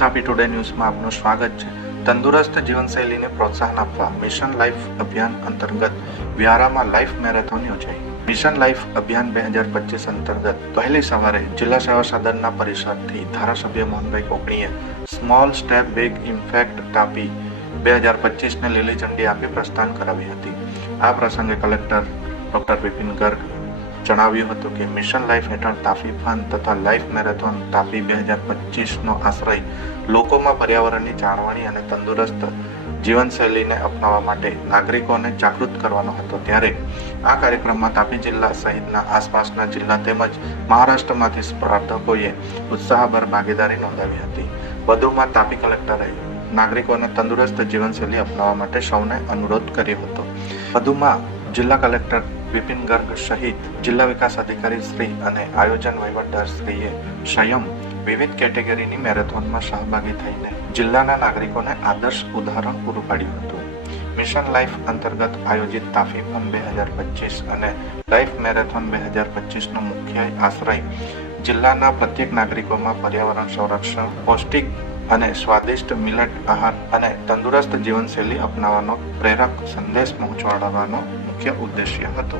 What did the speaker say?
Tapi today ન્યૂઝમાં આપનું સ્વાગત છે. તંદુરસ્ત જીવનશૈલીને પ્રોત્સાહન આપવા મિશન લાઈફ અભિયાન અંતર્ગત વ્યારામાં લાઈફ મેરેથોન યોજાઈ. મિશન લાઈફ અભિયાન બે હજાર પચીસ અંતર્ગત પહેલી સવારે જિલ્લા સેવા સદનના પરિષદથી ધારાસભ્ય Mohanbhai કોકણીએ small step big impact Tapi બે હજાર પચીસને લીલી ઝંડી આપી પ્રસ્થાન કરાવી હતી. આ પ્રસંગે કલેક્ટર ડોક્ટર બિપિન ગર્ગ જણાવ્યું હતું કે મિશન લાઈફ હેઠળ તાપી ફન તથા લાઈફ મેરેથોન તાપી બે હજાર પચીસનો આશ્રય લોકોમાં પર્યાવરણની જાળવણી અને તંદુરસ્ત જીવનશૈલીને અપનાવવા માટે નાગરિકોને જાગૃત કરવાનો હતો. ત્યારે આ કાર્યક્રમમાં તાપી જિલ્લા સહિતના આસપાસના જિલ્લા તેમજ મહારાષ્ટ્રમાંથી સ્પર્ધકોએ ઉત્સાહભર ભાગીદારી નોંધાવી હતી. વધુમાં તાપી કલેક્ટરે નાગરિકોને તંદુરસ્ત જીવનશૈલી અપનાવવા માટે સૌને અનુરોધ કર્યો હતો. વધુમાં જિલ્લા કલેક્ટર વિપિન ગર્ગ સહિત જિલ્લા વિકાસ અધિકારી શ્રી અને આયોજન વહીવટદાર શ્રીએ સ્વયં વિવિધ કેટેગરીની મેરેથોનમાં સહભાગી થઈને જિલ્લાના નાગરિકોને આદર્શ ઉદાહરણ પૂરું પાડ્યું હતું. મિશન લાઈફ અંતર્ગત આયોજિત તાફી ફન બે હજાર પચીસ અને લાઈફ મેરેથોન બે હજાર પચીસનો મુખ્ય આશ્રય જિલ્લાના પ્રત્યેક નાગરિકોમાં પર્યાવરણ સંરક્ષણ, પૌષ્ટિક અને સ્વાદિષ્ટ મિલેટ આહાર અને તંદુરસ્ત જીવનશૈલી અપનાવવાનો પ્રેરક સંદેશ પહોંચાડવાનો મુખ્ય ઉદ્દેશ્ય હતો.